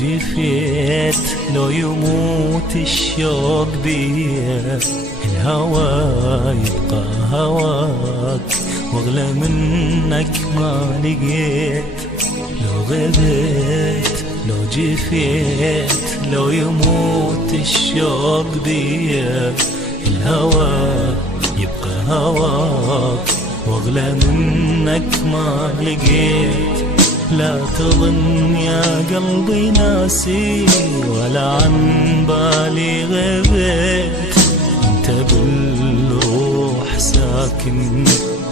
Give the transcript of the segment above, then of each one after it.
جفيت لو يموت الشوق بيا، الهوى يبقى هواك واغلى منك ما لقيت. لو غبت لو جفيت لو يموت الشوق بيا، الهوى يبقى هواك واغلى منك ما لقيت. لا تظن يا قلبي ناسي ولا عن بالي غبت، انت بالروح ساكن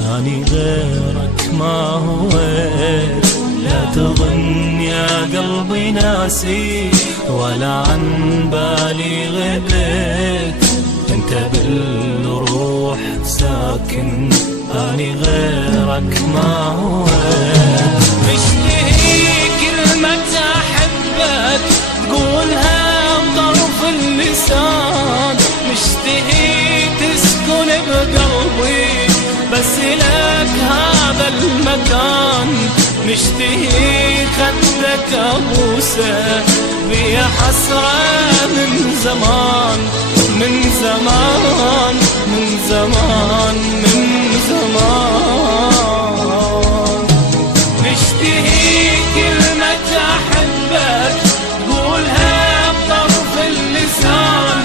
اني غيرك ما هويت. لا تظن يا قلبي ناسي ولا عن بالي غبت، انت بالروح ساكن اني غيرك ما هويت. مشتهي كلمة أحبك تقولها بطرف اللسان، مشتهي تسكن بقلبي بس لك هذا المكان، مشتهي خدك أبوسه بيا حسرة من زمان من زمان من زمان من زمان. مشتهي كلمة أحبك تقولها بطرف اللسان،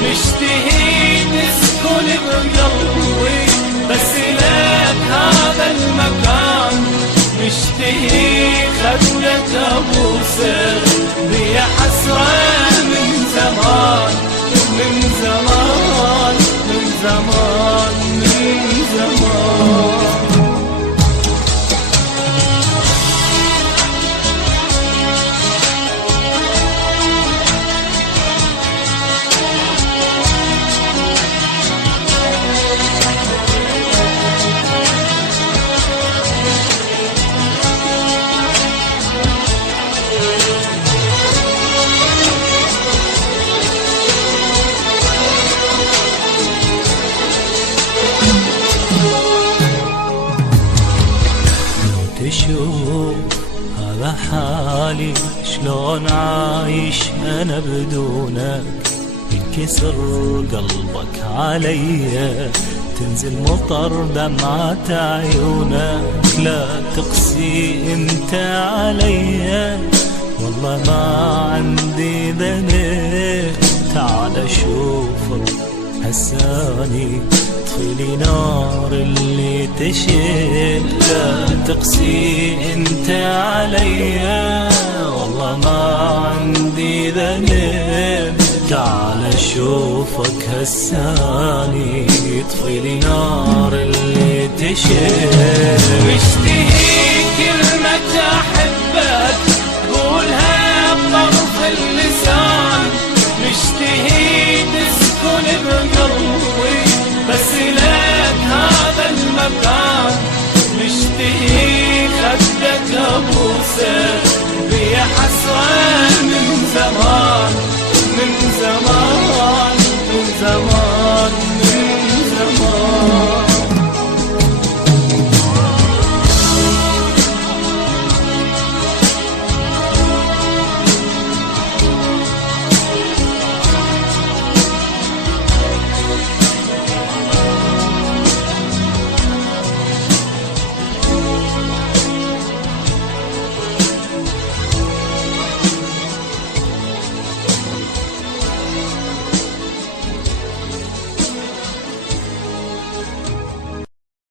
مشتهي تسكن بقلبي بس لك هذا المكان، مشتهي خدك أبوسه بيا حسرة من زمان من زمان من زمان من زمان. تشوف هذا حالي شلون عايش أنا بدونك، ينكسر قلبك عليا تنزل مطر دمعة عيونك. لا تقسي انت عليا والله ما عندي ذنب، تعال شوفك هساني طفيلي نار اللي تشيل. لا تقسي انت عليا والله ما عندي ذنب، تعال شوفك هساني طفيلي نار اللي تشيل. مشتهي